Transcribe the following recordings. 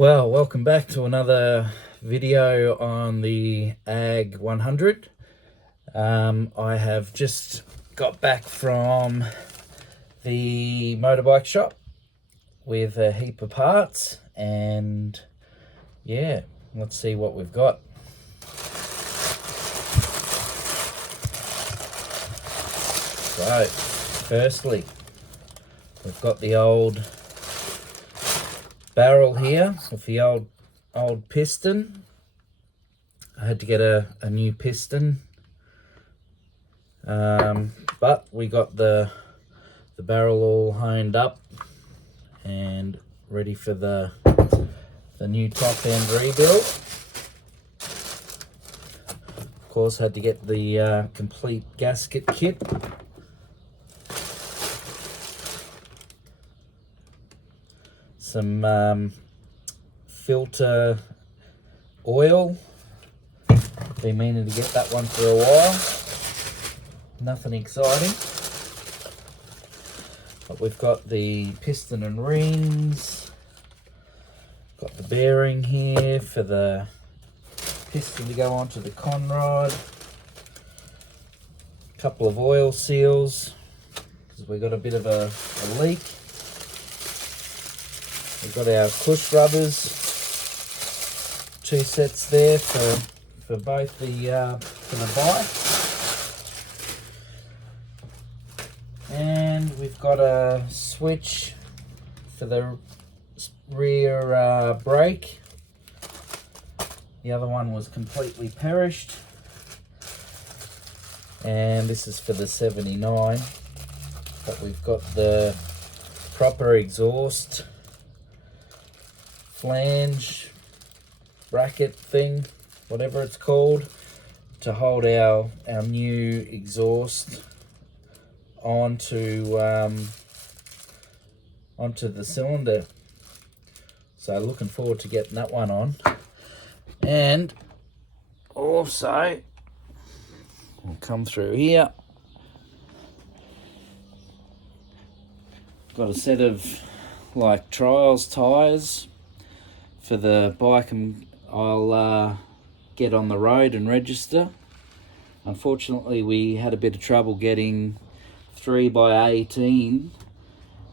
Well, welcome back to another video on the Ag 100. I have just got back from the motorbike shop with a heap of parts, and yeah, let's see what we've got. So, firstly, we've got the old barrel here with the old piston. I had to get a new piston, but we got the barrel all honed up and ready for the new top end rebuild. Of course, had to get the complete gasket kit. Some filter oil. Been meaning to get that one for a while. Nothing exciting. But we've got the piston and rings. Got the bearing here for the piston to go onto the conrod. A couple of oil seals because we got a bit of a leak. We've got our push rubbers, 2 sets there for both for the bike, and we've got a switch for the rear brake. The other one was completely perished, and this is for the 79. But we've got the proper exhaust flange bracket thing, whatever it's called, to hold our new exhaust onto the cylinder. So looking forward to getting that one on. And also we'll come through here, got a set of like trials tires for the bike I'll get on the road and register. Unfortunately, we had a bit of trouble getting 3x18,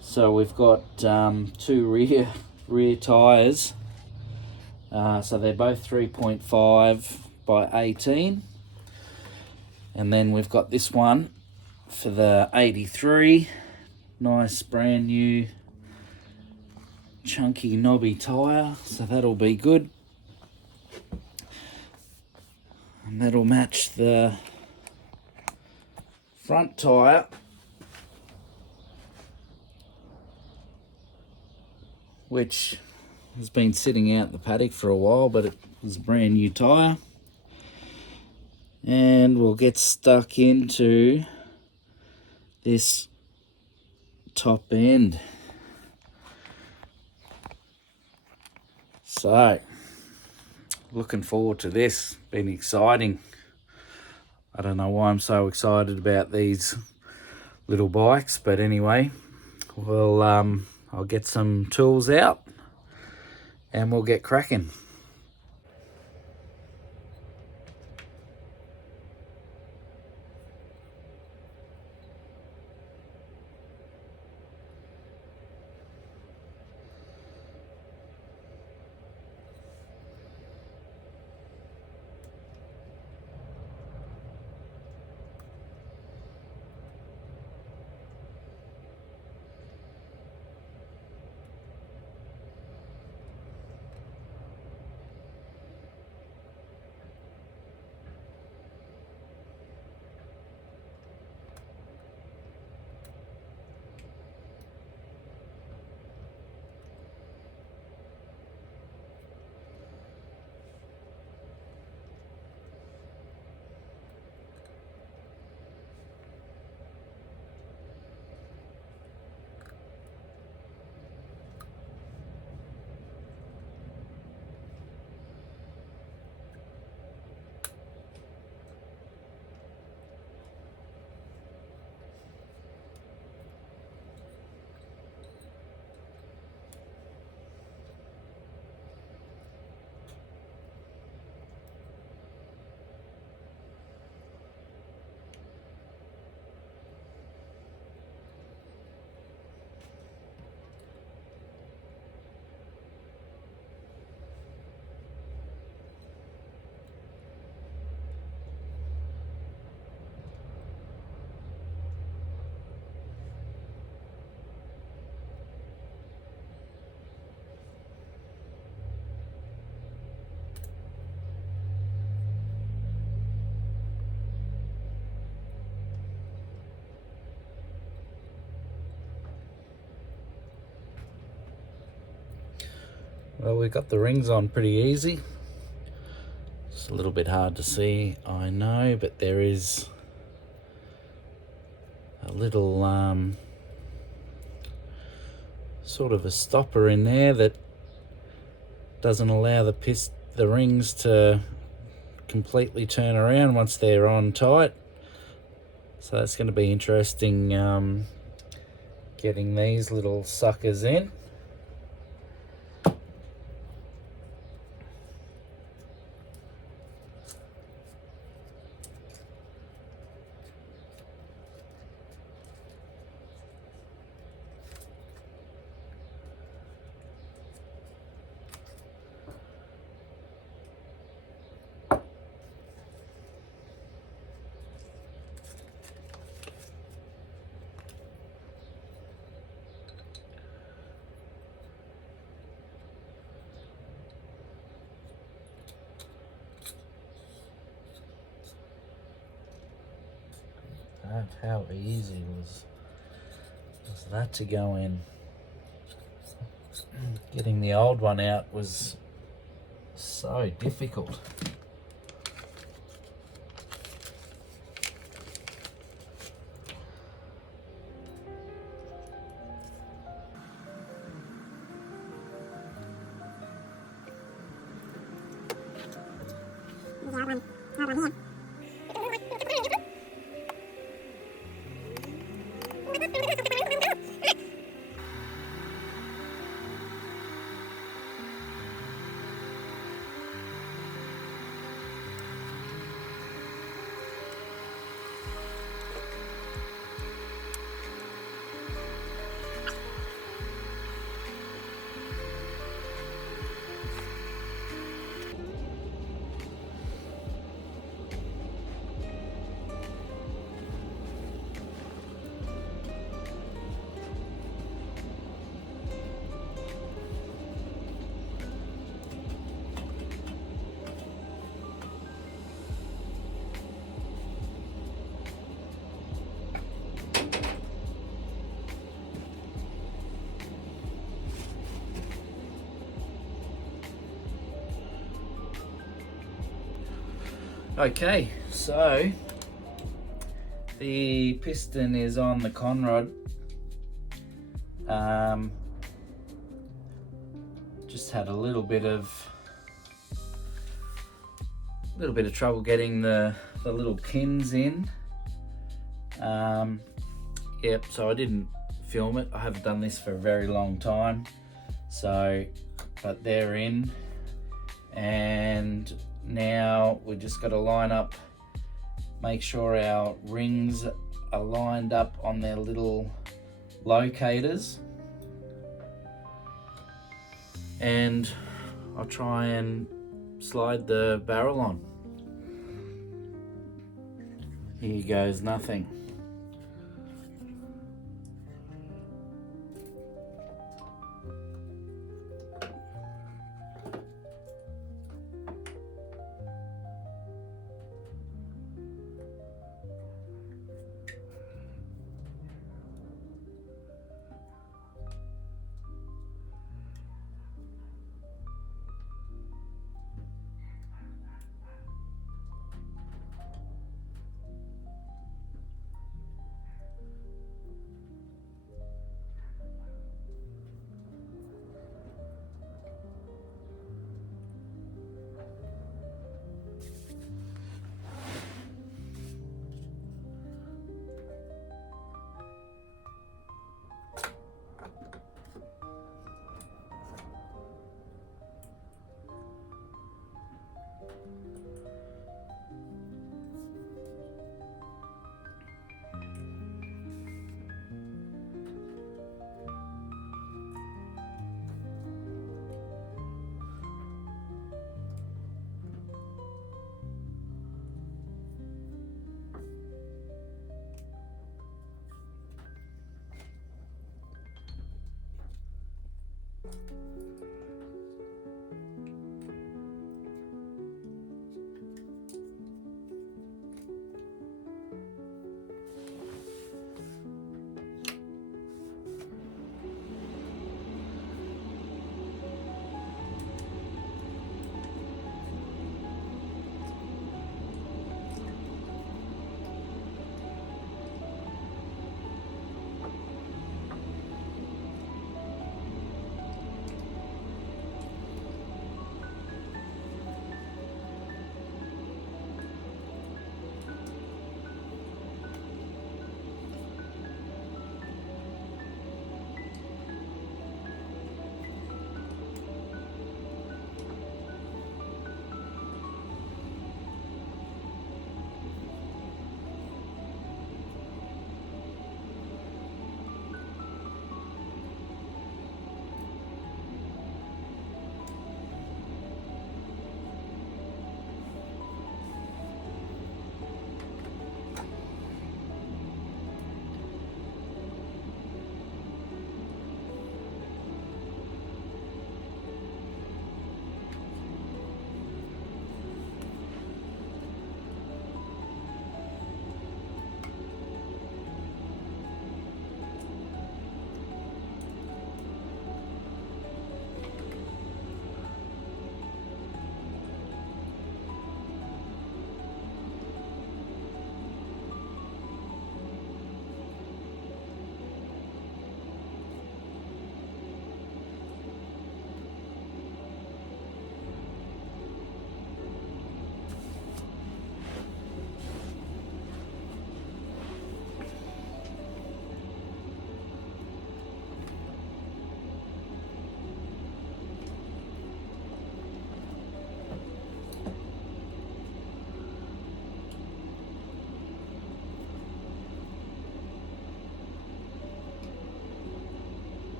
so we've got 2 rear tires. So they're both 3.5 by 18, and then we've got this one for the 83. Nice brand new chunky knobby tire, so that'll be good, and that'll match the front tire, which has been sitting out in the paddock for a while, but it was a brand new tire. And we'll get stuck into this top end. So, looking forward to this. Been exciting. I don't know why I'm so excited about these little bikes, but anyway, well, I'll get some tools out and we'll get cracking. Well, we got the rings on pretty easy. It's a little bit hard to see, I know, but there is a little sort of a stopper in there that doesn't allow the rings to completely turn around once they're on tight. So that's going to be interesting, getting these little suckers in. How easy was that to go in? Getting the old one out was so difficult. Okay, so the piston is on the conrod. Just had a little bit of trouble getting the little pins in. Yep, so I didn't film it. I haven't done this for a very long time. So, but they're in, and now we've just got to line up, make sure our rings are lined up on their little locators, and I'll try and slide the barrel on. Here goes nothing.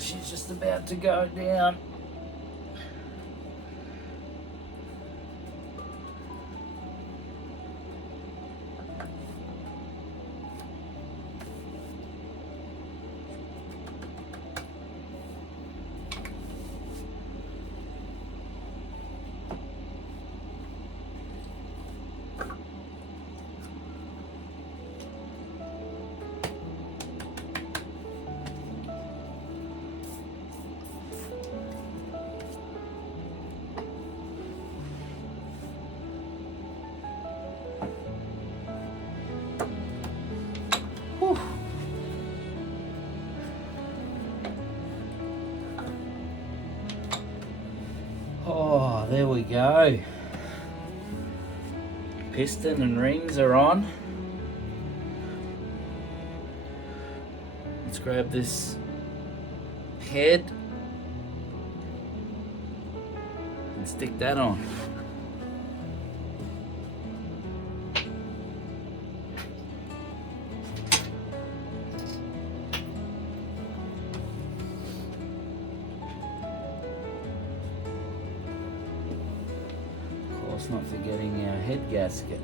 she's just about to go down. Whew. Oh, there we go. Piston and rings are on. Let's grab this head and stick that on. Of course, not forgetting our head gasket.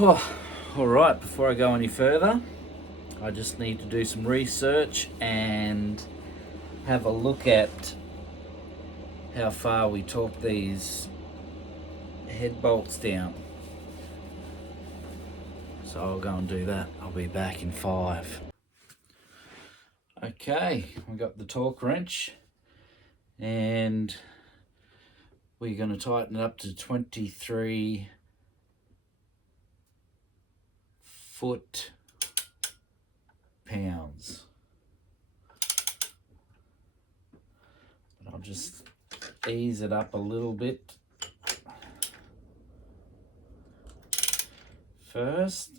Oh, all right, before I go any further, I just need to do some research and have a look at how far we torque these head bolts down. So I'll go and do that. I'll be back in 5. Okay, we got the torque wrench and we're going to tighten it up to 23 foot-pounds. I'll just ease it up a little bit first.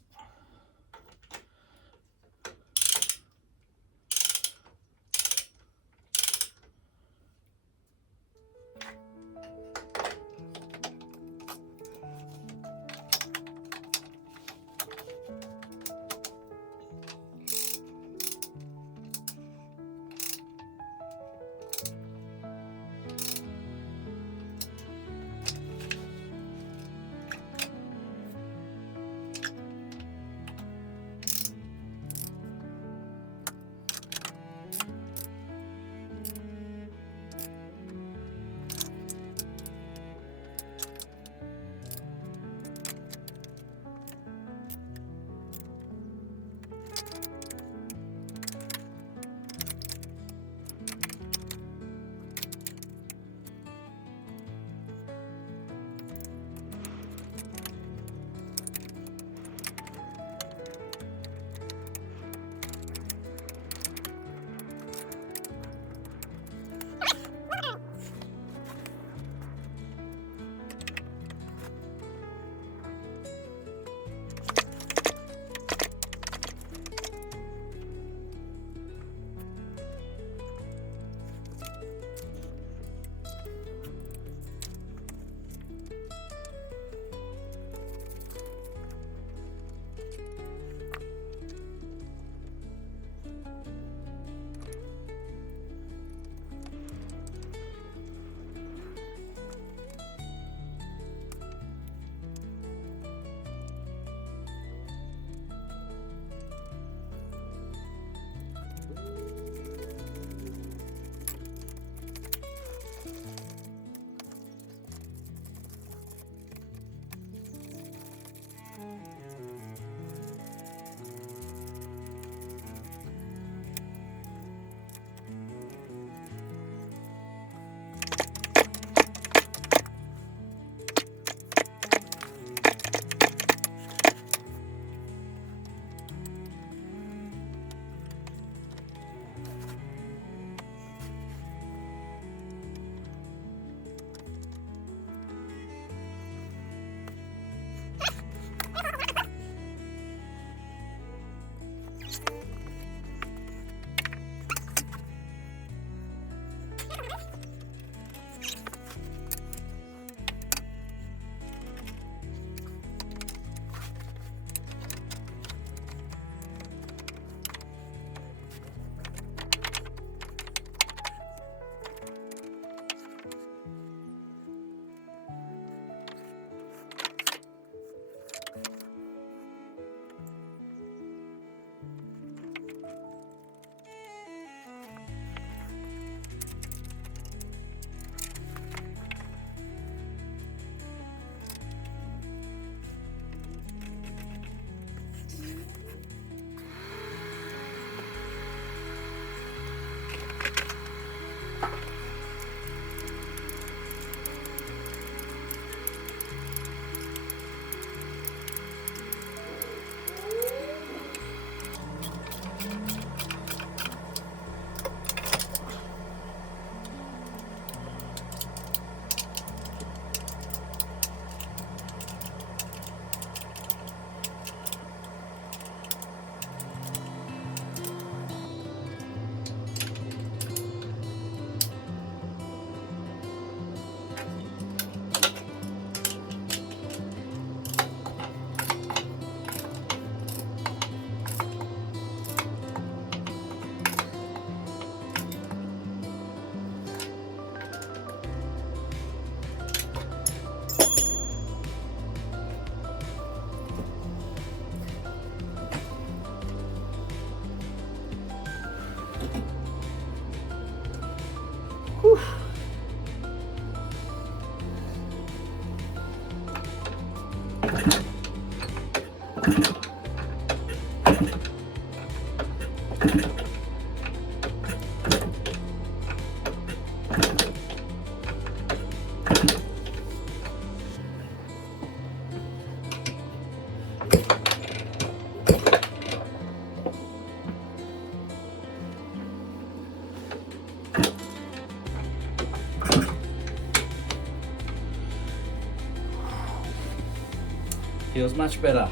Feels much better.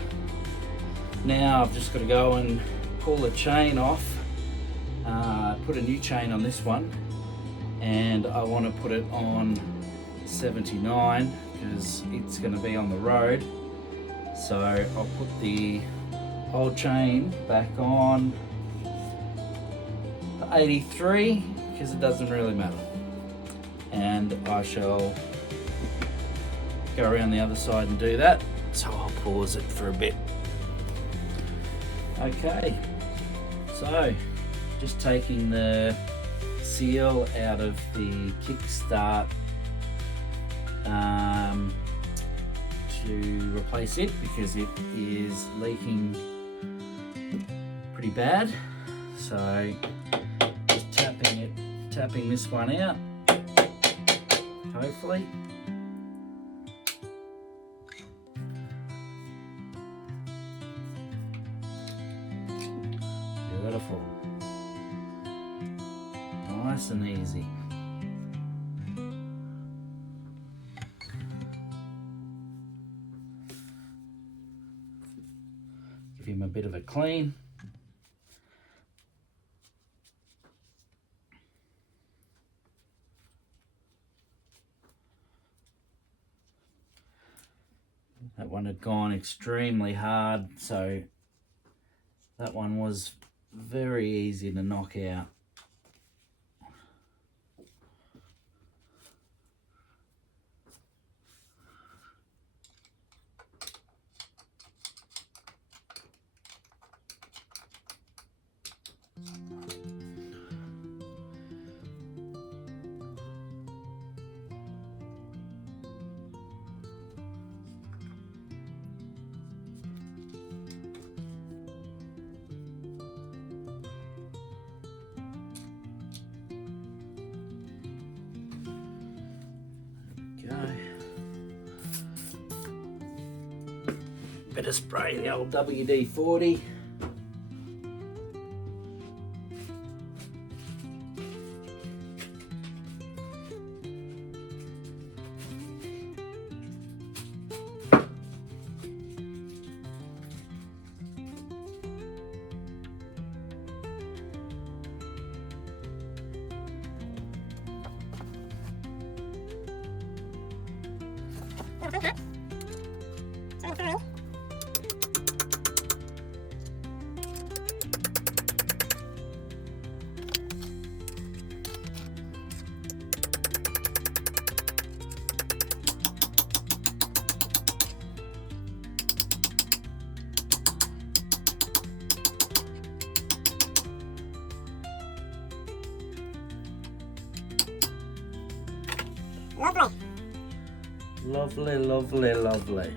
Now I've just got to go and pull the chain off, put a new chain on this one, and I want to put it on 79 because it's going to be on the road. So I'll put the old chain back on the 83 because it doesn't really matter. And I shall go around the other side and do that. So I'll pause it for a bit. Okay, so just taking the seal out of the kickstart to replace it because it is leaking pretty bad. So just tapping this one out, hopefully. Beautiful. Nice and easy. Give him a bit of a clean. That one had gone extremely hard, so that one was very easy to knock out. Better spray the old WD-40. Lovely. Lovely, lovely, lovely.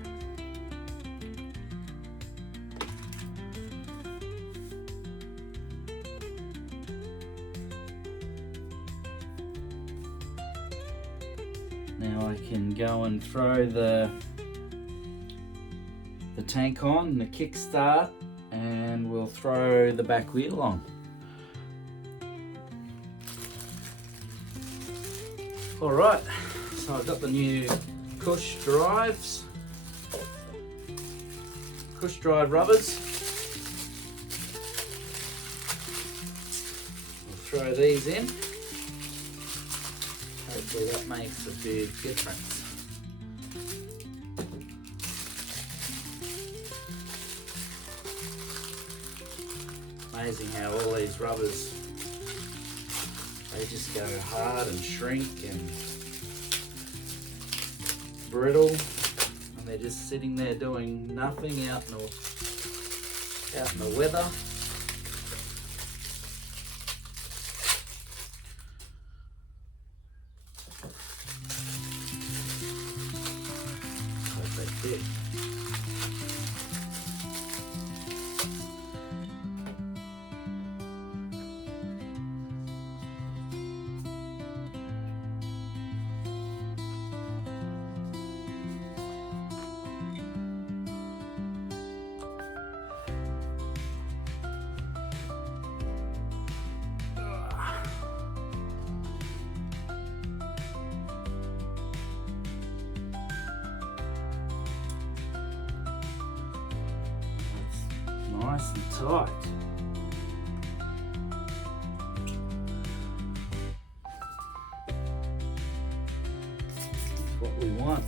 Now I can go and throw the tank on, the kickstart, and we'll throw the back wheel on. All right, so I've got the new Cush drives, Cush drive rubbers. We'll throw these in. Hopefully that makes a big difference. Amazing how all these rubbers, they just go hard and shrink and brittle, and they're just sitting there doing nothing out in the weather. Hope they fit. Nice and tight. That's what we want.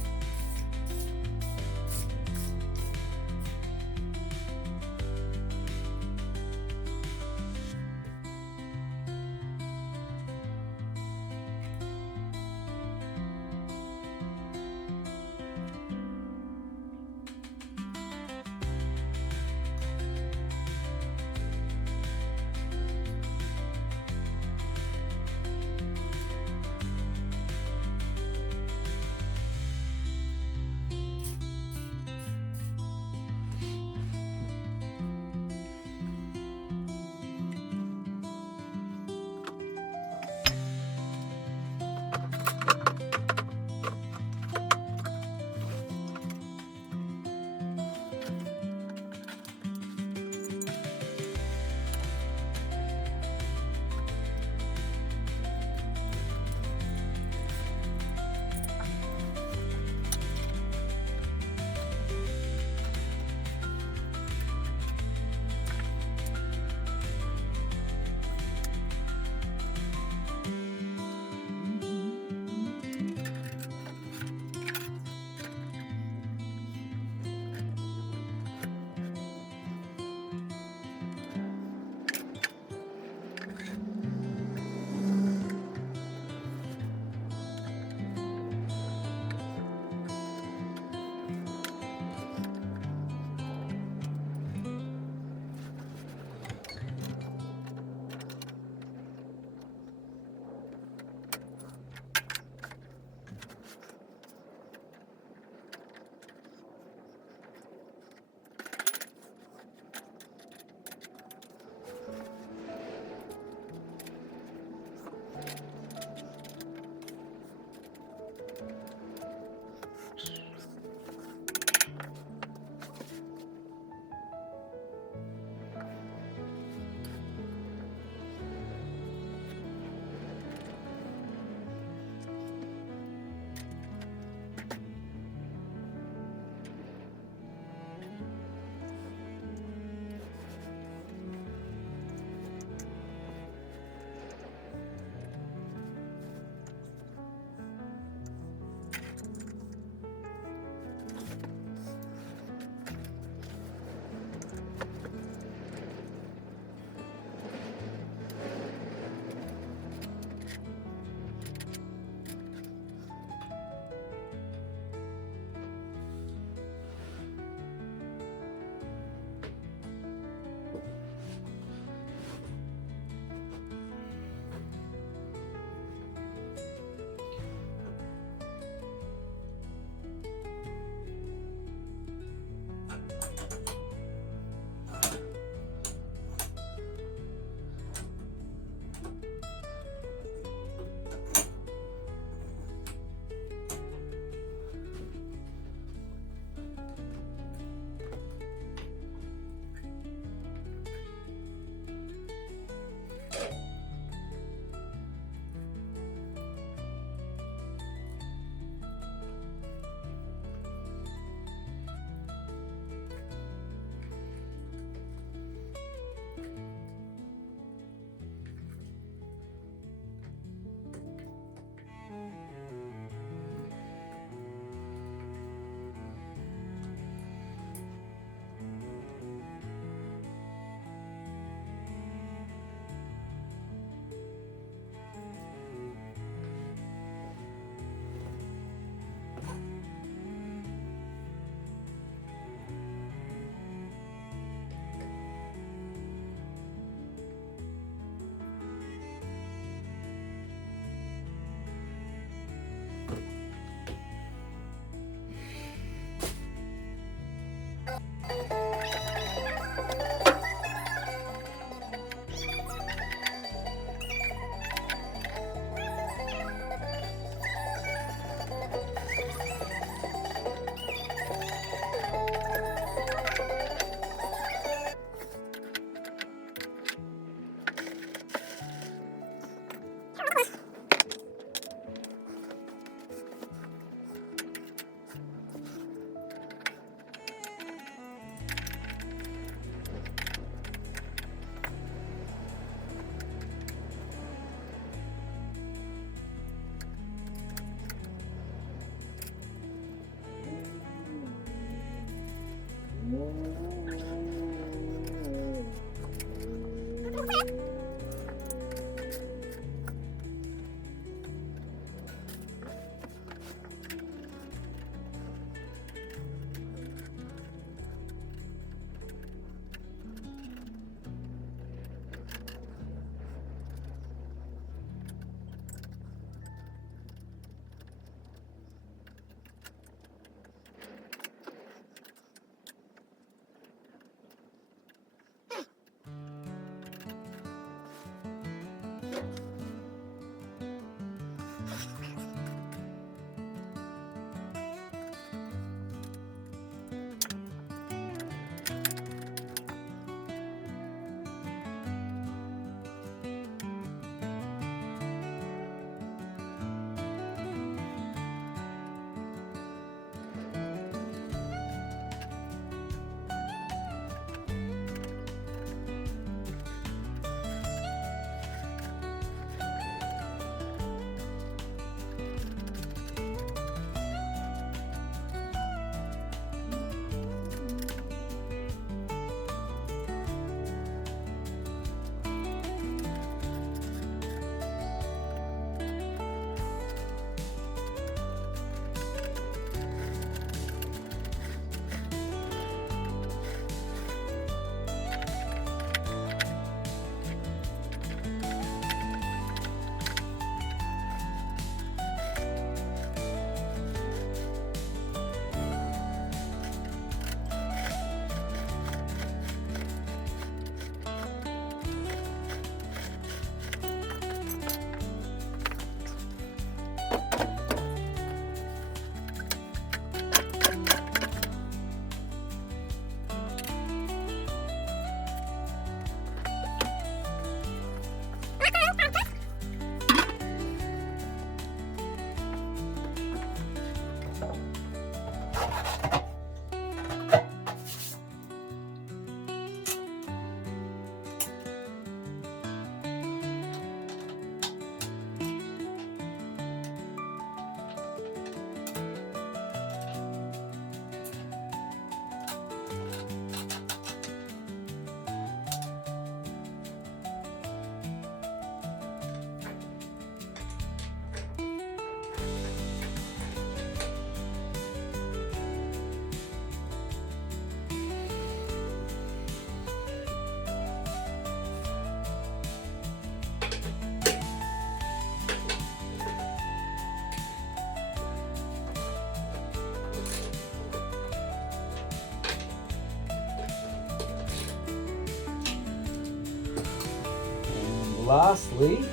Lastly,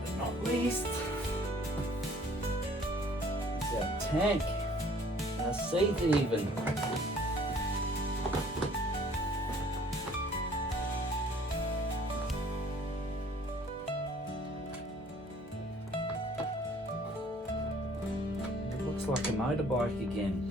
but not least, is our tank, our seat even. It looks like a motorbike again.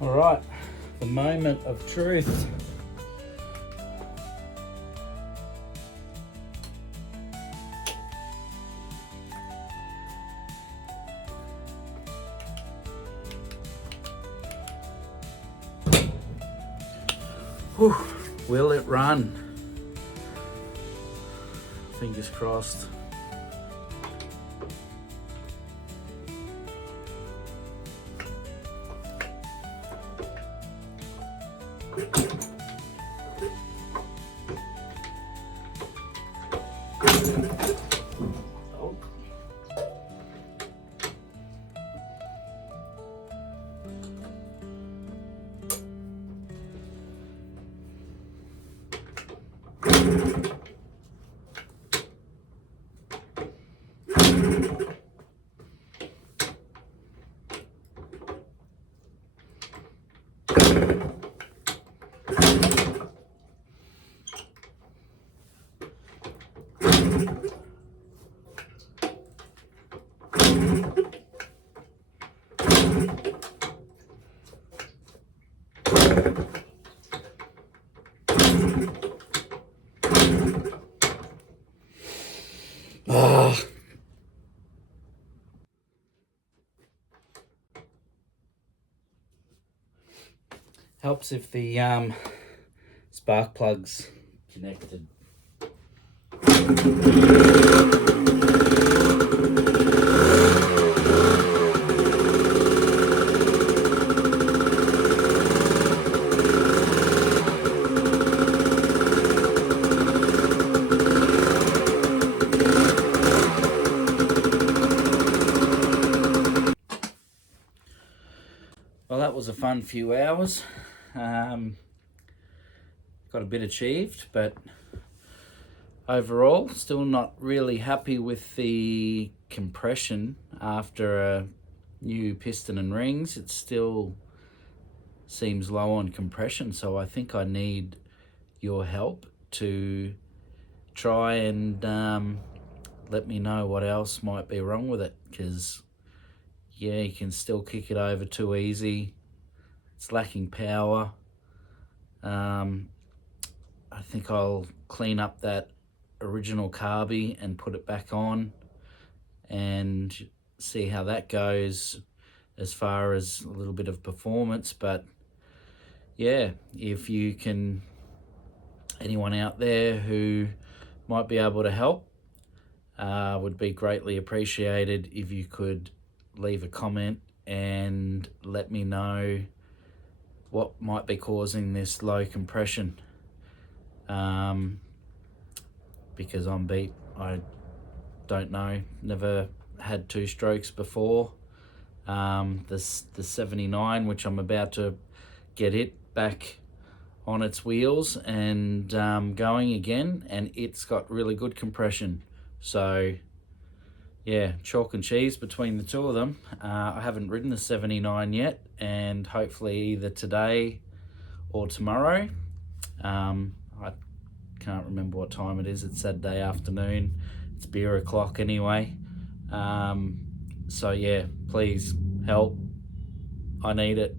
All right, the moment of truth. Whew. Will it run? Fingers crossed. Oh. Ah. Helps if the spark plug's connected. Well, that was a fun few hours. Got a bit achieved, but overall still not really happy with the compression after a new piston and rings. It still seems low on compression, so I think I need your help to try and let me know what else might be wrong with it, because yeah, you can still kick it over too easy. It's lacking power. I think I'll clean up that original carby and put it back on and see how that goes as far as a little bit of performance. But yeah, if you can, anyone out there who might be able to help, would be greatly appreciated if you could leave a comment and let me know what might be causing this low compression. Because I'm beat. I don't know, never had two strokes before. The 79, which I'm about to get it back on its wheels and going again, and it's got really good compression. So yeah, chalk and cheese between the two of them. I haven't ridden the 79 yet, and hopefully either today or tomorrow. I can't remember what time it is. It's Saturday afternoon. It's beer o'clock anyway. So yeah, please help. I need it.